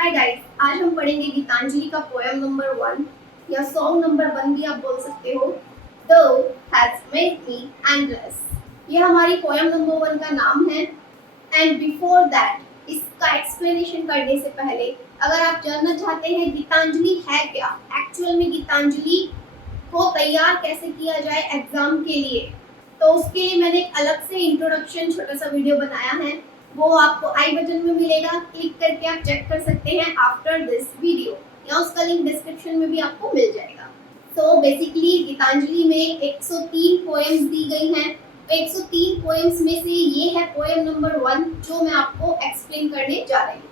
Hi guys, आज हम पढ़ेंगे गीतांजलि का पोएम नंबर 1 या सॉन्ग नंबर 1 भी आप बोल सकते हो। Thou has made me endless। ये हमारी पोएम नंबर 1 का नाम है। एंड बिफोर दैट, इसका एक्सप्लेनेशन करने से पहले अगर आप जानना चाहते हैं गीतांजलि है क्या, एक्चुअल में गीतांजलि को तैयार कैसे किया जाए एग्जाम के लिए, तो उसके लिए मैंने एक अलग से इंट्रोडक्शन छोटा सा वीडियो बनाया है। वो आपको आई बटन में मिलेगा, क्लिक करके आप चेक कर सकते हैं आफ्टर दिस वीडियो, या उसका लिंक डिस्क्रिप्शन में भी आपको मिल जाएगा। तो बेसिकली गीतांजलि में 103 पोएम्स दी गई हैं। 103 पोएम्स में से ये है पोएम नंबर 1 जो मैं आपको एक्सप्लेन करने जा रही हूँ,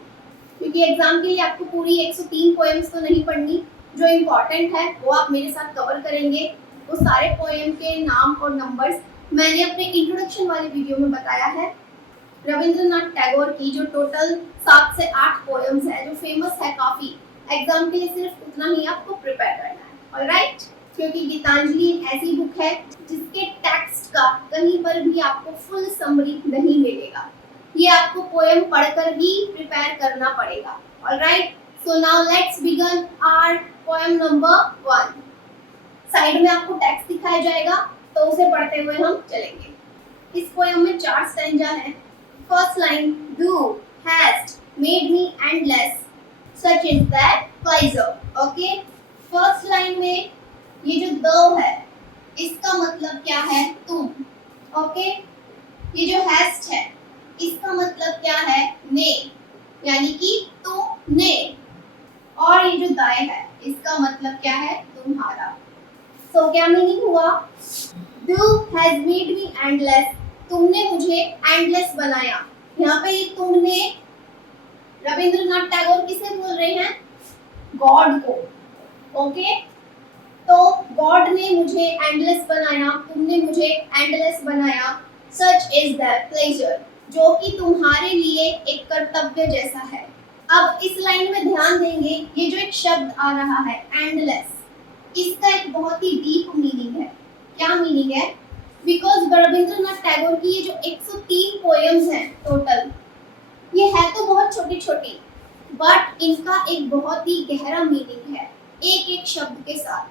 क्योंकि एग्जाम के लिए आपको पूरी 103 पोएम्स तो नहीं पढ़नी, जो इम्पोर्टेंट है वो आप मेरे साथ कवर करेंगे। वो सारे पोएम के नाम और नंबर्स मैंने अपने इंट्रोडक्शन वाले वीडियो में बताया है। रविंद्रनाथ टैगोर की जो टोटल 7 से 8 पोएम्स है, जो फेमस है काफी, एग्जाम के लिए सिर्फ उतना ही आपको प्रिपेयर करना है, ऑलराइट। क्योंकि गीतांजलि एक ऐसी बुक है जिसके टेक्स्ट का कहीं पर भी आपको फुल समरी नहीं मिलेगा। ये आपको पोएम पढ़कर ही प्रिपेयर करना पड़ेगा, alright. So now let's begin our poem number 1। Side में आपको टेक्स्ट दिखाया जाएगा, तो उसे पढ़ते हुए हम चलेंगे। इस पोएम में 4 स्टैंजा हैं। First line, "Thou hast made me endless, such is that pleasure"। Okay, first line में ये जो "thou" है, इसका मतलब क्या है? तुम। ओके, ये जो "hast" है, इसका मतलब क्या है? ने, यानी कि तुमने। और ये जो "thy" है, इसका मतलब क्या है? तुम्हारा। तो क्या मीनिंग हुआ? "Thou has made me endless", तुमने मुझे एंडलेस बनाया। यहाँ पे ये तुमने रविंद्रनाथ टैगोर किसे बोल रहे हैं? गॉड को। ओके, तो गॉड ने मुझे एंडलेस बनाया, तुमने मुझे एंडलेस बनाया। सच इज दैट प्लेजर, जो कि तुम्हारे लिए एक कर्तव्य जैसा है। अब इस लाइन में ध्यान देंगे, ये जो एक शब्द आ रहा है एंडलेस, इसका एक बहुत ही डीप मीनिंग है। क्या मीनिंग है? बिकॉज रविंद्रनाथ टैगोर की ये जो 103 पोएम्स हैं टोटल, ये है तो बहुत छोटी छोटी, बट इनका एक बहुत ही गहरा मीनिंग है एक एक शब्द के साथ।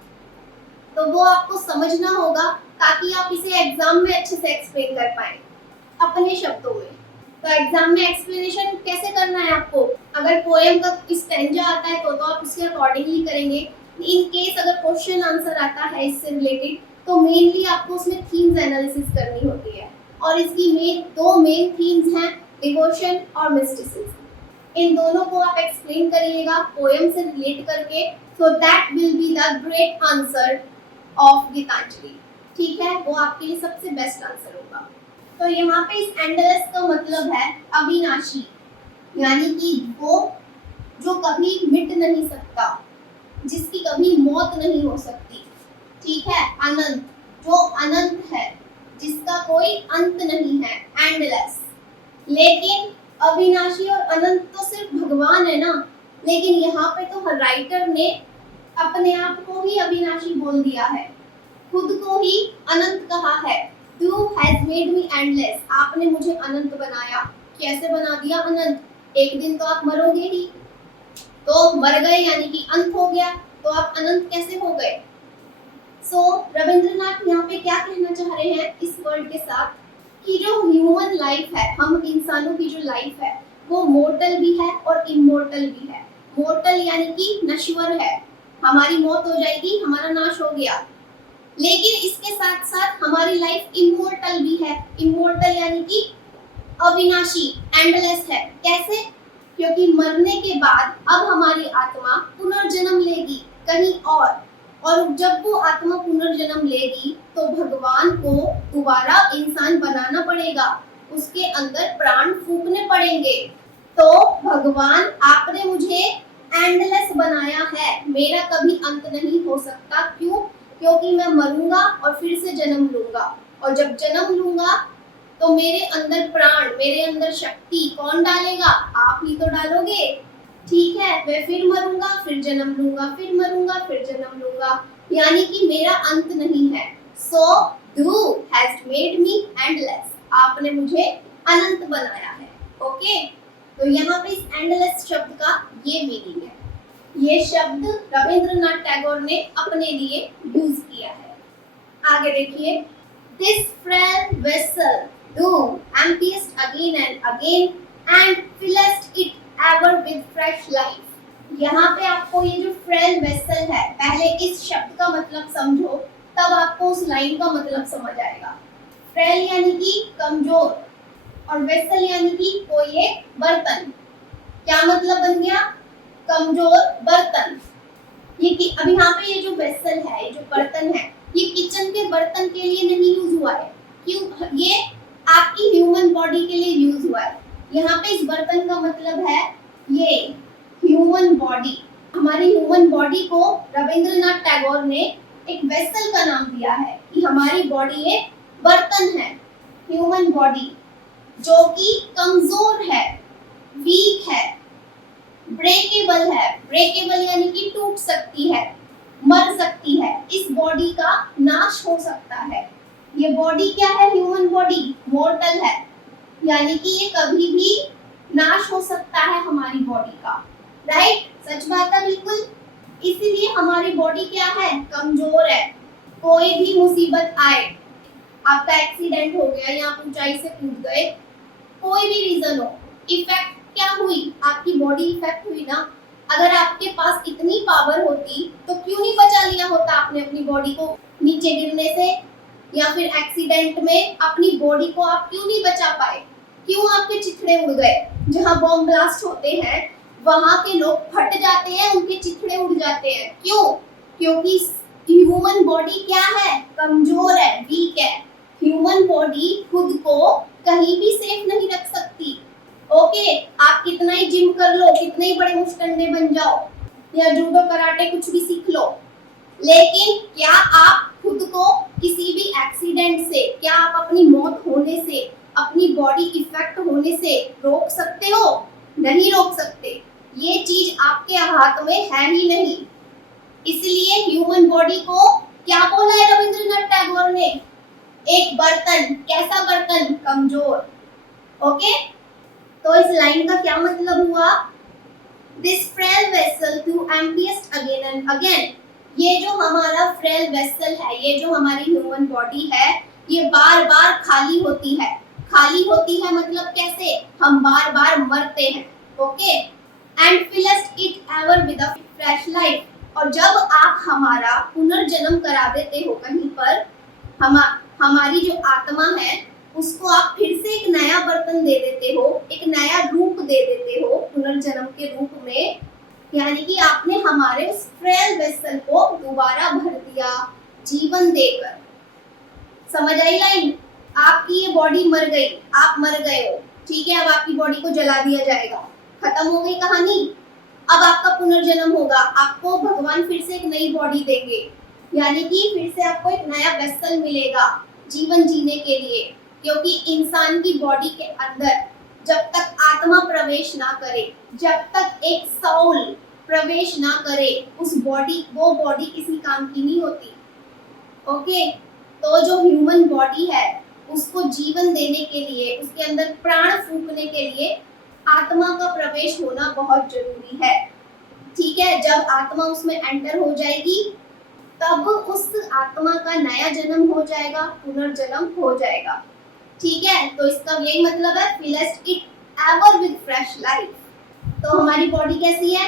तो वो आपको समझना होगा ताकि आप इसे एग्जाम में अच्छे से एक्सप्लेन कर पाए अपने शब्दों में। तो एग्जाम में एक्सप्लेनेशन कैसे करना है आपको? अगर पोएम का स्टैंजा आता है तो आप उसके अकॉर्डिंगली करेंगे। इन केस अगर क्वेश्चन आंसर आता है इससे रिलेटेड, तो मेनली आपको उसमें थीम्स एनालिसिस करनी होती है, और इसकी दो मेन थीम्स हैं, डिवोशन और मिस्टिसिज्म। इन दोनों को आप एक्सप्लेन करिएगा पोएम से रिलेट करके, so that will be the great answer of Gitanjali. ठीक है, वो आपके लिए सबसे बेस्ट आंसर होगा। तो यहाँ पे इस एंडलेस का मतलब है अविनाशी, यानी कि वो जो कभी मिट नहीं सकता, जिसकी कभी मौत नहीं हो सकती। ठीक है, अनंत, जो अनंत है, जिसका कोई अंत नहीं है, एंडलेस। लेकिन अविनाशी और अनंत तो सिर्फ भगवान है ना, लेकिन यहाँ पे तो राइटर ने अपने आप को ही अविनाशी बोल दिया है, खुद को ही अनंत कहा है। "Thou has made me endless", आपने मुझे अनंत बनाया। कैसे बना दिया अनंत? एक दिन तो आप मरोगे ही, तो मर गए यानी कि अंत हो गया, तो आप अनंत कैसे हो गए? सो रविंद्रनाथ यहाँ पे क्या कहना चाह रहे हैं इस वर्ड के साथ, कि जो ह्यूमन लाइफ है, हम इंसानों की जो लाइफ है, वो मोर्टल भी है और इमोर्टल भी है। मोर्टल यानी कि नश्वर है, हमारी मौत हो जाएगी, हमारा नाश हो गया। लेकिन इसके साथ साथ हमारी लाइफ इमोर्टल भी है। इमोर्टल यानी कि अविनाशी, एंडलेस है। कैसे? क्योंकि मरने के बाद अब हमारी आत्मा पुनर्जन्म लेगी कहीं और जब वो आत्मा पुनर्जन्म लेगी तो भगवान को दोबारा इंसान बनाना पड़ेगा, उसके अंदर प्राण फूकने पड़ेंगे। तो भगवान, आपने मुझे एंडलेस बनाया है, मेरा कभी अंत नहीं हो सकता। क्यों? क्योंकि मैं मरूंगा और फिर से जन्म लूंगा, और जब जन्म लूंगा तो मेरे अंदर प्राण, मेरे अंदर शक्ति कौन डालेगा? आप ही तो डालोगे। ठीक है, मैं फिर मरूंगा, फिर जन्म लूंगा, फिर मरूंगा, फिर जन्म लूंगा, यानी कि मेरा अंत नहीं है। सो "Thou has made me endless", आपने मुझे अनंत बनाया है। ओके, तो यहाँ पे इस एंडलेस शब्द का ये मीनिंग है। ये शब्द रविंद्रनाथ टैगोर ने अपने लिए यूज किया है। आगे देखिए, this frail vessel thou emptiest again and again and fillest it ever with fresh life. यहाँ पे आपको ये जो फ्रेल वेसल है, पहले इस शब्द का मतलब समझो, तब आपको उस लाइन का मतलब समझ आएगा। फ्रेल यानी कि कमजोर, और वेसल यानी कि कोई एक बर्तन। क्या मतलब बन गया? कमजोर बर्तन। ये कि अभी यहाँ पे ये जो वेसल है, ये जो बर्तन है, ये किचन के बर्तन के लिए नहीं यूज हुआ है। क्यों? ये आपकी ह्यूमन बॉडी के लिए यूज हुआ है। यहाँ पे इस बर्तन का मतलब है ये ह्यूमन बॉडी। हमारी ह्यूमन बॉडी को रविंद्रनाथ टैगोर ने एक वेसल का नाम दिया है कि हमारी बॉडी एक बर्तन है, ह्यूमन बॉडी, जो कि कमजोर है, वीक है, ब्रेकेबल है। ब्रेकेबल यानी कि टूट सकती है, मर सकती है। इस बॉडी का नाश हो सकता है। ये बॉडी क्या है? ह्यूमन बॉडी मॉर्टल है, यानी कि ये कभी भी नाश हो सकता है हमारी बॉडी का। राइट? सच बात है बिल्कुल। इसीलिए हमारी बॉडी क्या है? कमजोर है। कोई भी मुसीबत आए, आपका एक्सीडेंट हो गया या आप ऊंचाई से कूद गए, कोई भी रीजन हो, इफेक्ट क्या हुई? आपकी बॉडी इफेक्ट हुई ना। अगर आपके पास इतनी पावर होती तो क्यों नहीं बचा लिया होता आपने अपनी बॉडी को नीचे गिरने से, या फिर एक्सीडेंट में अपनी बॉडी को आप क्यों नहीं बचा पाए? क्यों आपके चिथड़े उड़ गए? जहां बॉम्ब ब्लास्ट होते हैं वहां के लोग फट जाते हैं, उनके चिथड़े उड़ जाते हैं। क्यों? क्योंकि ह्यूमन बॉडी क्या है? कमजोर है, वीक है। ह्यूमन बॉडी खुद को कहीं भी सेफ नहीं रख सकती। ओके, आप कितना ही जिम कर लो, कितने ही बड़े मुष्टंडे बन जाओ, या जूडो कराटे कुछ भी सीख लो, लेकिन क्या आप खुद को किसी भी एक्सीडेंट से, क्या आप अपनी मौत होने से, अपनी बॉडी इफेक्ट होने से रोक सकते हो? नहीं रोक सकते। ये चीज आपके हाथ में है ही नहीं। इसलिए ह्यूमन बॉडी को क्या बोला है रविंद्रनाथ टैगोर ने? एक बर्तन। कैसा बर्तन? कमजोर। ओके, तो इस लाइन का क्या मतलब हुआ? This frail vessel thou emptiest again and again. ये जो हमारा फ्रेल वेसल है, ये जो हमारी ह्यूमन बॉडी है, ये बार बार खाली होती है। खाली होती है मतलब कैसे? हम बार बार मरते हैं। Okay, and fillest it ever with a fresh life. और जब आप हमारा पुनर्जन्म करा देते हो कहीं पर, हमारी जो आत्मा है उसको आप फिर से एक नया बर्तन दे देते हो, एक नया रूप दे देते हो पुनर्जन्म के रूप में। यानी कि आपने हमारे उस फ्रेल वेसल को दोबारा भर दिया जीवन देकर। समझ आई लाइन? आपकी ये बॉडी मर गई, आप मर गए हो, ठीक है, अब आपकी बॉडी को जला दिया जाएगा, खत्म हो गई कहानी। अब आपका पुनर्जन्म होगा, आपको भगवान फिर से एक नई बॉडी देंगे, यानी कि फिर से आपको एक नया वेसल मिलेगा जीवन जीने के लिए। क्योंकि इंसान की बॉडी के अंदर जब तक आत्मा प्रवेश ना करे, जब तक एक सोल प्रवेश ना करे, वो बॉडी किसी काम की नहीं होती। ओके, तो जो ह्यूमन बॉडी है उसको जीवन देने के लिए, उसके अंदर प्राण फूंकने के लिए आत्मा का प्रवेश होना बहुत जरूरी है। ठीक है, जब आत्मा उसमें एंटर हो जाएगी तब उस आत्मा का नया जन्म हो जाएगा, पुनर्जन्म हो जाएगा। ठीक है, तो इसका यही मतलब है fillest it ever with fresh life. तो हमारी बॉडी कैसी है?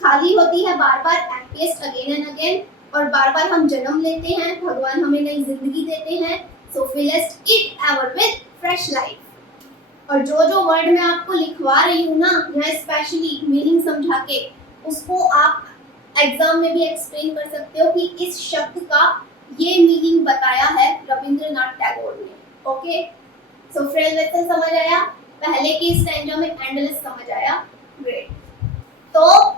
खाली होती है बार बार, एम्प्टीएस्ट अगेन एंड अगेन, और बार बार हम जन्म लेते हैं, भगवान हमें नई जिंदगी देते हैं। So fillest it ever with fresh life. और जो जो वर्ड मैं आपको लिखवा रही हूँ ना यहाँ स्पेशली मीनिंग समझा के, उसको आप एग्जाम में भी एक्सप्लेन कर सकते हो कि इस शब्द का ये मीनिंग बताया है रविंद्रनाथ टैगोर ने। ओके, सो फ्रेल वेसल समझ आया, पहले की स्टैंजा में एंडलेस समझ आया। ग्रेट। तो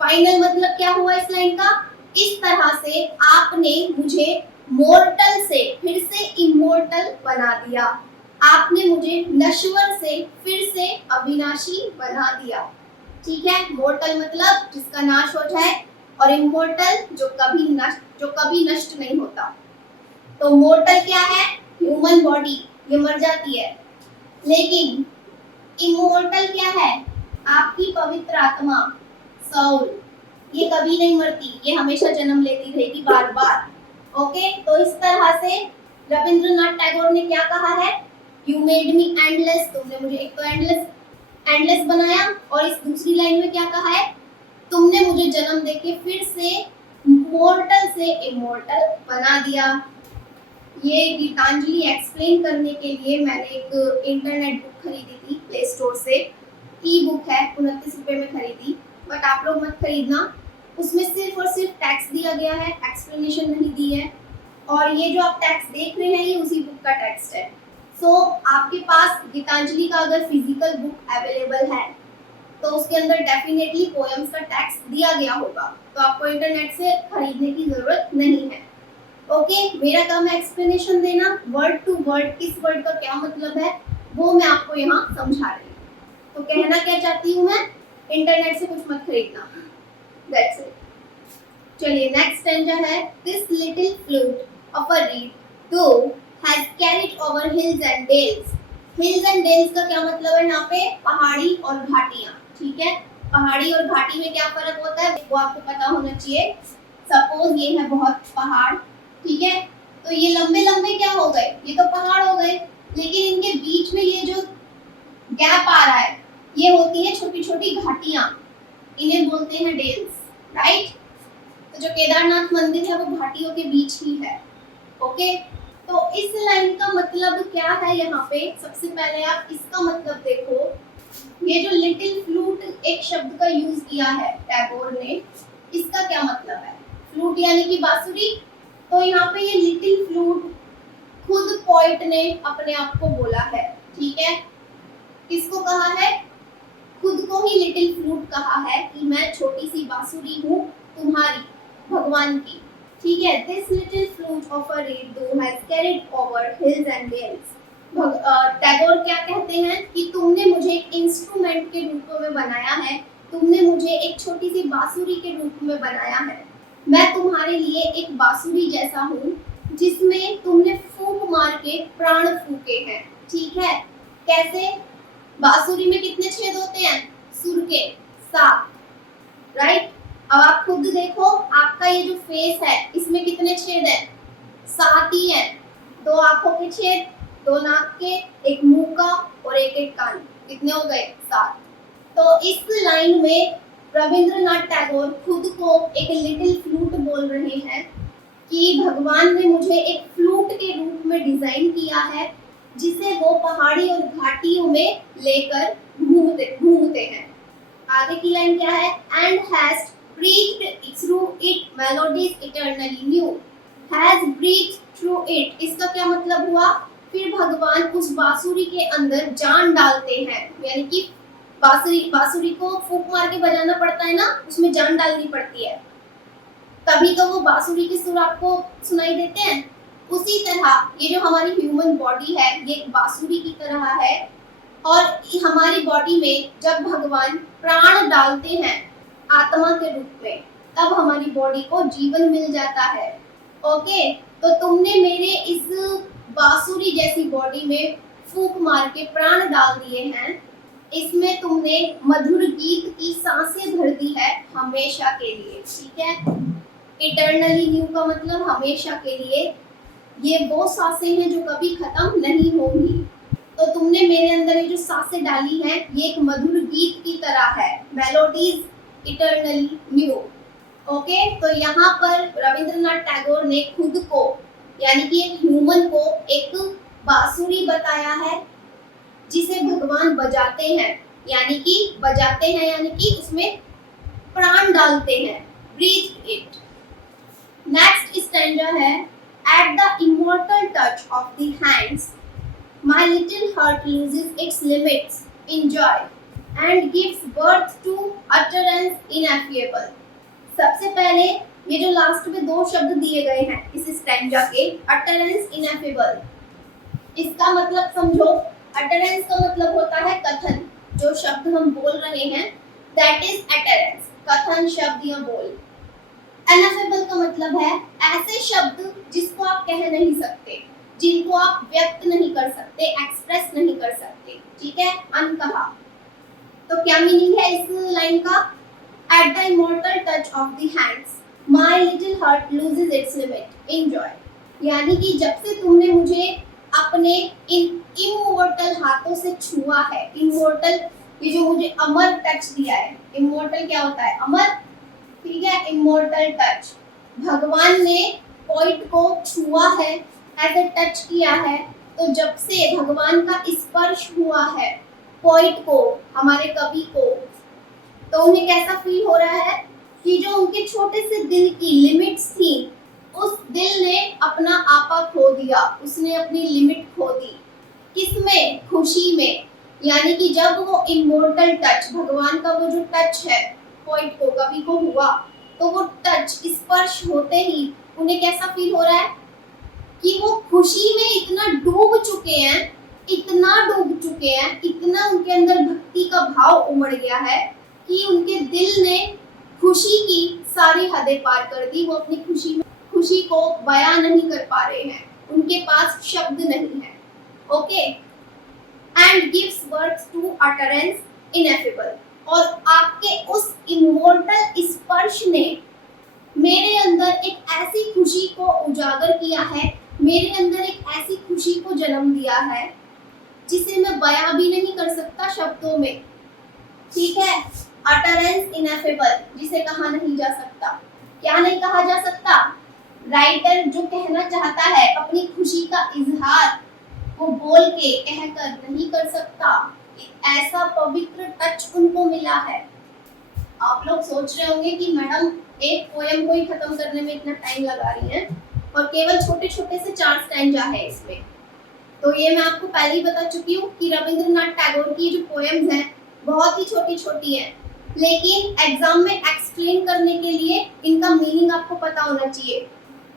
फाइनल मतलब क्या हुआ इस लाइन का? इस तरह से आपने मुझे मॉर्टल से फिर से इमॉर्टल बना दिया, आपने मुझे नश्वर से फिर से अविनाशी बना दिया। ठीक है, मॉर्टल मतलब जिसका नाश हो जाए, और इमॉर्टल जो कभी नष्ट नहीं होता। तो मॉर्टल क्या है? ह्यूमन बॉडी, ये मर जाती है। लेकिन इमॉर्टल क्या है? आपकी पवित्र आत्मा सोल, ये कभी नहीं मरती, ये हमेशा जन्म लेती रहेगी बार बार। ओके, तो इस तरह से रविंद्रनाथ टैगोर ने क्या कहा है, यू मेड मी एंडलेस, तुमने मुझे एक तो एंडलेस बनाया, और इस दूसरी लाइन में क्या कहा है, तुमने मुझे जन्म देके फिर से मोर्टल से इमोर्टल बना दिया। ये गीतांजलि एक्सप्लेन करने के लिए मैंने एक इंटरनेट बुक खरीदी थी प्ले स्टोर से, ई बुक है, 29 रुपए में खरीदी, बट आप लोग मत खरीदना, उसमें सिर्फ और सिर्फ टेक्स्ट दिया गया है, एक्सप्लेनेशन नहीं दी है, और ये जो आप टेक्स्ट देख रहे हैं ये उसी बुक का टेक्स्ट है। सो आपके पास गीतांजलि का अगर फिजिकल बुक अवेलेबल है तो उसके अंदर डेफिनेटली पोएम्स का टेक्स्ट दिया गया होगा, तो आपको इंटरनेट से खरीदने की जरूरत नहीं है। ओके, मेरा काम है एक्सप्लेनेशन देना, वर्ड टू वर्ड, किस वर्ड का क्या मतलब है वो मैं आपको यहाँ समझा रही हूँ। तो कहना क्या चाहती हूँ मैं, इंटरनेट से कुछ मत खरीदना, दैट्स इट। चलिए नेक्स्ट स्टैंजा है, this little flute of a reed though has carried over hills and dales. Hills and dales का क्या मतलब है यहाँ पे, पहाड़ी और घाटियां, ठीक है। पहाड़ी और घाटी में क्या फर्क होता है वो आपको पता होना चाहिए। सपोज ये है बहुत पहाड़, ठीक है, तो ये लंबे लंबे क्या हो गए, ये तो पहाड़ हो गए, लेकिन इनके बीच में ये जो गैप आ रहा है ये होती है छोटी छोटी घाटियां, इन्हें बोलते हैं डेल्स, राइट। तो जो केदारनाथ मंदिर है वो घाटियों के बीच ही है। ओके, तो इस लाइन का मतलब क्या है यहाँ पे, सबसे पहले आप इसका मतलब देखो, ये जो लिटिल फ्लूट एक शब्द का यूज किया है टैगोर ने, इसका क्या मतलब है, फ्लूट यानी कि बांसुरी, तो यहाँ पे ये लिटिल फ्लूट खुद पोएट ने अपने आप को बोला है, ठीक है। किसको कहा है, खुद को ही लिटिल फ्लूट कहा है कि मैं छोटी सी बांसुरी हूँ तुम्हारी, भगवान की, ठीक है। This little flute of a reed though has carried over hills and dales. Tagore क्या कहते हैं कि तुमने मुझे एक इंस्ट्रूमेंट के रूप में बनाया है, तुमने मुझे एक छोटी सी बांसुरी के रूप में बनाया है, मैं तुम्हारे लिए एक बांसुरी जैसा हूँ जिसमें तुमने फूंक मार के प्राण फूके हैं, ठीक है। कैसे, बांसुरी में कितने छेद होते हैं, सुर के 7, राइट। अब आप खुद देखो, आपका ये जो फेस है इसमें कितने छेद हैं, 7 ही हैं, 2 आंखों के छेद, 2 नाक के, एक मुंह का और एक कान, कितने हो गए, 7। तो इस लाइन में रविंद्रनाथ टैगोर खुद को एक लिटिल फ्लूट बोल रहे हैं कि भगवान ने मुझे एक फ्लूट के रूप में डिजाइन किया है जिसे वो पहाड़ी और घाटियों में लेकर घूमते हैं। आगे की लाइन क्या है, and has breathed through it melodies eternally new. Has breathed through it, इसका क्या मतलब हुआ, फिर भगवान उस बांसुरी के अंदर जान डालते हैं, यानी कि बांसुरी को फूंक मार के बजाना पड़ता है ना, उसमें जान डालनी पड़ती है, तभी तो वो बांसुरी के सुर आपको सुनाई देते हैं। उसी तरह ये जो हमारी ह्यूमन बॉडी है ये एक बांसुरी की तरह है, और हमारी बॉडी में जब भगवान प्राण डालते हैं आत्मा के रूप में, तब हमारी बॉडी को जीवन मिल जाता है। ओके, तो तुमने मेरे इस बांसुरी जैसी बॉडी में फूंक मार के प्राण डाल दिए हैं, इसमें तुमने मधुर गीत की सांसें भर दी है हमेशा के लिए, ठीक है। इटर्नली न्यू का मतलब हमेशा के लिए, ये वो सांसें हैं जो कभी खत्म नहीं होंगी। तो तुमने मेरे अंदर ये जो सांसें डाली हैं ये एक मधुर गीत की तरह है, मेलोडीज इटर्नली न्यू। ओके, तो यहाँ पर रविंद्रनाथ टैगोर ने खुद को यानी कि एक ह्यूमन को एक बांसुरी बताया है जिसे भगवान बजाते हैं, यानी कि उसमें प्राण डालते हैं, ब्रीथ इट। नेक्स्ट स्टैंजा है, at the immortal touch of the hands my little heart loses its limits in joy and gives birth to utterance ineffable. सबसे पहले ये जो लास्ट में 2 शब्द दिए गए हैं इस स्टैंजा के, अटरेंस इनएफिएबल, इसका मतलब समझो। अटरेंस का मतलब होता है कथन, जो शब्द हम बोल रहे हैं दैट इज अटरेंस, कथन, शब्द या बोल। इनएफेबल का मतलब है ऐसे शब्द जिसको आप कह नहीं सकते, जिनको आप व्यक्त नहीं कर सकते, एक्सप्रेस नहीं कर सकते, ठीक है, अनकहा। तो क्या मीनिंग है इस लाइन का? Eight the immortal touch of the hands my little heart loses it's limit enjoy. यानी कि जब से तुमने मुझे अपने इन इमोर्टल हाथों से छुआ है, इमोर्टल ये जो मुझे अमर टच दिया है, इमोर्टल क्या होता है? अमर, ठीक है, इमोर्टल टच। भगवान ने पोइट को छुआ है, ऐसे टच किया है, तो जब से भगवान का स्पर्श हुआ है पोइट को, हमारे कवि को, तो उन्हें कैसा फील हो रहा है कि जो उनके छोटे से दिल की लिमिट्स थी, उस दिल ने अपना आपा खो दिया, उसने अपनी लिमिट खो दी। किसमें? खुशी में। यानी कि जब वो इमोर्टल टच, भगवान का वो जो टच है पोइट को, कवि को हुआ, तो वो टच, स्पर्श होते ही उन्हें कैसा फील हो रहा है कि वो खुशी में इतना डूब चुके हैं, इतना डूब चुके हैं, इतना उनके अंदर भक्ति का भाव उमड़ गया है कि उनके दिल ने खुशी की सारी हदें पार कर दी। वो अपनी खुशी को बयां नहीं कर पा रहे हैं, उनके पास शब्द नहीं है। Okay, and gives words to utterance ineffable. और आपके उस इमोर्टल स्पर्श ने मेरे अंदर एक ऐसी खुशी को उजागर किया है, मेरे अंदर एक ऐसी खुशी को जन्म दिया है जिसे मैं बयां भी नहीं कर सकता शब्दों में। ठीक है, अटरेंस इनएफेबल, जिसे कहा नहीं जा सकता। क्या नहीं कहा जा सकता? राइटर जो कहना चाहता है अपनी खुशी का इजहार, वो बोल के कहकर नहीं कर सकता। ऐसा पवित्र टच उनको मिला है। आप लोग सोच रहे होंगे कि मैडम एक पोएम को ही खत्म करने में इतना टाइम लगा रही हैं और केवल छोटे छोटे से 4 स्टैंजा है इसमें। तो ये मैं आपको पहले ही बता चुकी हूँ कि रविंद्रनाथ टैगोर की जो पोएम्स हैं बहुत ही छोटी छोटी हैं, लेकिन एग्जाम में एक्सप्लेन करने के लिए इनका मीनिंग आपको पता होना चाहिए।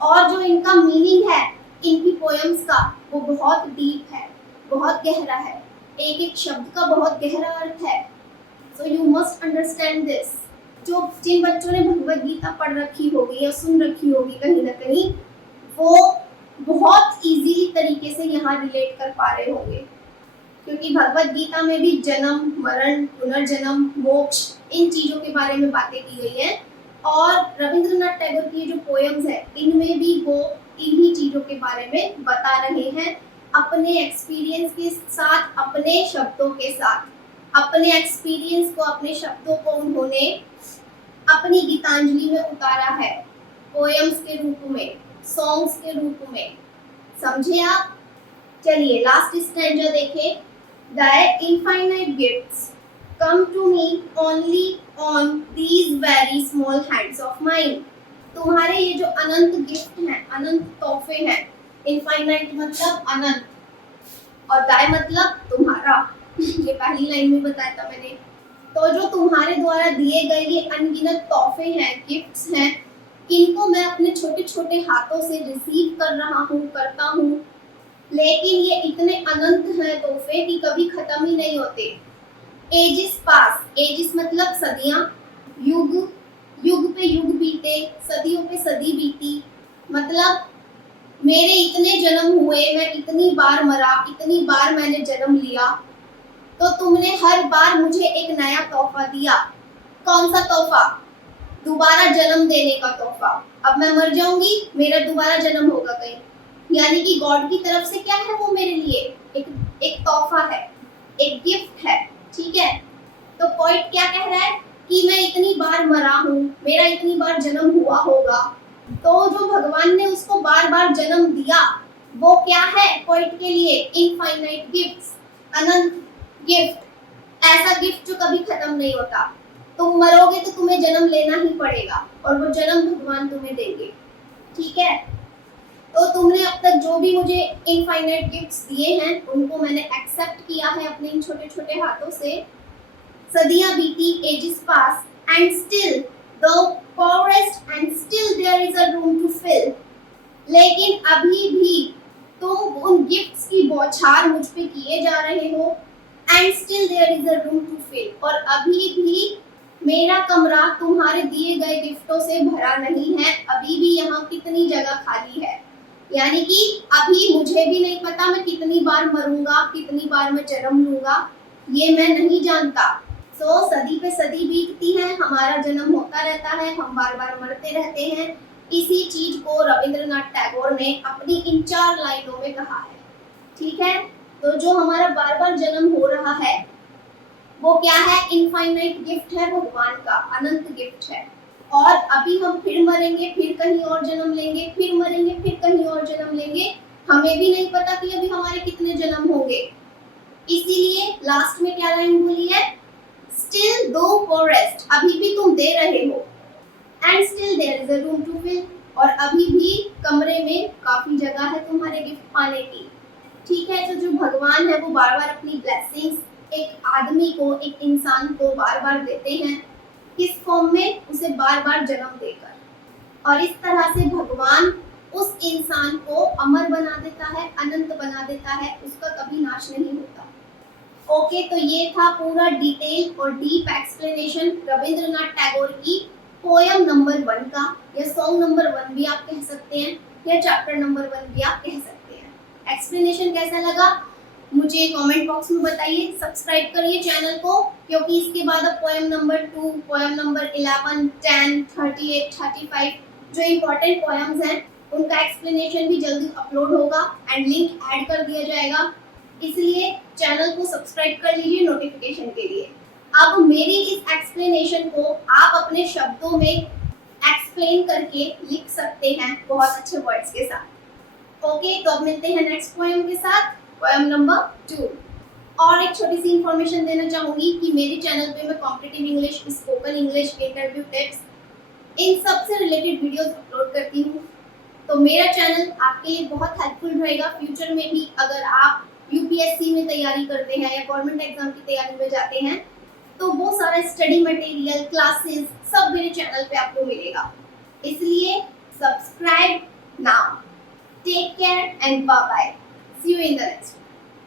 और जो इनका मीनिंग है इनकी पोएम्स का, वो बहुत डीप है, बहुत गहरा है, एक एक शब्द का बहुत गहरा अर्थ है। So you must understand this. जो जिन बच्चों ने भगवद गीता पढ़ रखी होगी या सुन रखी होगी कहीं ना कहीं, वो बहुत इजीली तरीके से यहाँ रिलेट कर पा रहे होंगे, क्योंकि भगवद गीता में भी जन्म, मरण, पुनर्जन्म, मोक्ष, इन चीजों के बारे में बातें की गई हैं। और रविंद्रनाथ टैगोर की जो पोएम्स है इनमें भी वो इन्हीं चीजों के बारे में बता रहे हैं, अपने एक्सपीरियंस के साथ, अपने शब्दों के साथ। अपने एक्सपीरियंस को, अपने शब्दों को उन्होंने अपनी गीतांजलि में उतारा है, पोएम्स के रूप में, सॉन्ग्स के रूप में। समझे आप? चलिए लास्ट स्टैंजा देखें। Thy infinite gifts come to me only on these very small hands of mine। तुम्हारे ये जो अनंत गिफ्ट हैं, अनंत तोहफे हैं, इनफाइनाइट मतलब अनंत और दाय मतलब तुम्हारा, ये पहली लाइन में बताया था मैंने। तो जो तुम्हारे द्वारा दिए गए ये अनगिनत तोहफे हैं, गिफ्ट्स हैं, इनको मैं अपने छोटे छोटे हाथों से रिसीव कर रहा हूँ, करता हूँ, लेकिन ये इतने अनंत हैं तोहफे कि कभी खत्म ही नहीं होते। एजिस पास, एजिस मतलब सदियां, युग, युग पे युग बीते, सदियों पे सदी बीती, मतलब मेरे इतने जन्म हुए, मैं इतनी बार मरा, इतनी बार मैंने जन्म लिया, तो तुमने हर बार मुझे एक नया तोहफा दिया। कौन सा तोहफा? दोबारा जन्म देने का तोहफा। अब मैं मर जाऊंगी, मेरा दोबारा जन्म होगा कहीं, यानी कि गॉड की तरफ से क्या है वो मेरे लिए एक तोहफा है, एक गिफ्ट है। ठीक है, तो पॉइंट क्या कह रहा है कि मैं इतनी बार मरा हूँ, मेरा इतनी बार जन्म हुआ होगा, तो जो भगवान ने उसको बार बार जन्म दिया वो क्या है पॉइंट के लिए? इनफाइनाइट गिफ्ट्स, अनंत गिफ्ट, ऐसा गिफ्ट जो कभी खत्म नहीं होता। तुम मरोगे तो तुम्हें जन्म लेना ही पड़ेगा और वो जन्म भगवान तुम्हें देंगे। ठीक है, तो तुमने अब तक जो भी मुझे इनफाइनाइट गिफ्ट्स दिए हैं उनको मैंने एक्सेप्ट किया है अपने इन छोटे छोटे हाथों से। सदियां बीती, ages pass, and still the forest and still there is a room to fill. लेकिन अभी भी तुम उन गिफ्ट्स की बौछार मुझ पे किए जा रहे हो, and still there is a room to fill, और अभी भी मेरा कमरा तुम्हारे दिए गए गिफ्टों से भरा नहीं है, अभी भी यहाँ कितनी जगह खाली है। यानी कि अभी मुझे भी नहीं पता मैं कितनी बार मरूंगा, कितनी बार मैं जन्म लूंगा, ये मैं नहीं जानता। तो सदी पे सदी बीतती है, हमारा जन्म होता रहता है, हम बार बार मरते रहते हैं। इसी चीज को रविंद्रनाथ टैगोर ने अपनी इन 4 लाइनों में कहा है। ठीक है, तो जो हमारा बार बार जन्म हो रहा है वो क्या है? इनफाइनाइट गिफ्ट है भगवान का, अनंत गिफ्ट है। और अभी हम फिर मरेंगे, फिर कहीं और जन्म लेंगे, फिर मरेंगे, फिर कहीं और जन्म लेंगे। हमें भी नहीं पता कि अभी हमारे कितने जन्म होंगे। इसीलिए लास्ट में क्या लाइन बोली है? स्टिल दो फॉर रेस्ट, अभी भी तुम दे रहे हो, and still there is a room to fill, और अभी भी कमरे में काफी जगह है तुम्हारे गिफ्ट पाने की। ठीक है, तो जो भगवान है वो बार बार अपनी ब्लेसिंग्स एक आदमी को, एक इंसान को बार बार देते हैं। किस फॉर्म में? उसे बार बार जन्म देकर। और इस तरह से भगवान उस इंसान को अमर बना देता है, अनंत बना देता है, उसका कभी नाश नहीं होता। ओके, तो ये था पूरा डिटेल और डीप एक्सप्लेनेशन रविंद्रनाथ टैगोर की पोयम नंबर 1 का, या सॉन्ग नंबर 1 भी आप कह सकते हैं, या चैप्टर नंबर 1 भी आप कह सकते हैं। एक्सप्लेनेशन कैसा लगा मुझे कमेंट बॉक्स में बताइए। सब्सक्राइब करिए चैनल को, क्योंकि इसके बाद अब पोयम नंबर 2, पोयम नंबर 11, 10, 38, 35 जो इम्पोर्टेंट पोयम्स हैं उनका एक्सप्लेनेशन भी जल्दी अपलोड होगा एंड लिंक ऐड कर दिया जाएगा। इसलिए चैनल को सब्सक्राइब कर लीजिए नोटिफिकेशन के लिए। अब मेरी इस एक्सप्लेनेशन को आप अपने शब्दों में एक्सप्लेन करके लिख सकते हैं बहुत अच्छे वर्ड्स के साथ। ओके, तो अब मिलते हैं नेक्स्ट पोएम के साथ, पोएम नंबर 2। और एक छोटी सी इंफॉर्मेशन देना चाहूंगी कि मेरे चैनल पे मैं competitive English, spoken English, interview tips, इन सब से रिलेटेड वीडियोस अपलोड करती हूँ। तो मेरा चैनल आपके लिए बहुत हेल्पफुल रहेगा फ्यूचर में भी। अगर आप यूपीएससी में तैयारी करते हैं या गवर्नमेंट एग्जाम की तैयारी में जाते हैं तो वो सारा स्टडी मटेरियल, क्लासेस सब मेरे चैनल पे आपको मिलेगा। इसलिए subscribe now. Take care and bye bye. See you in the next.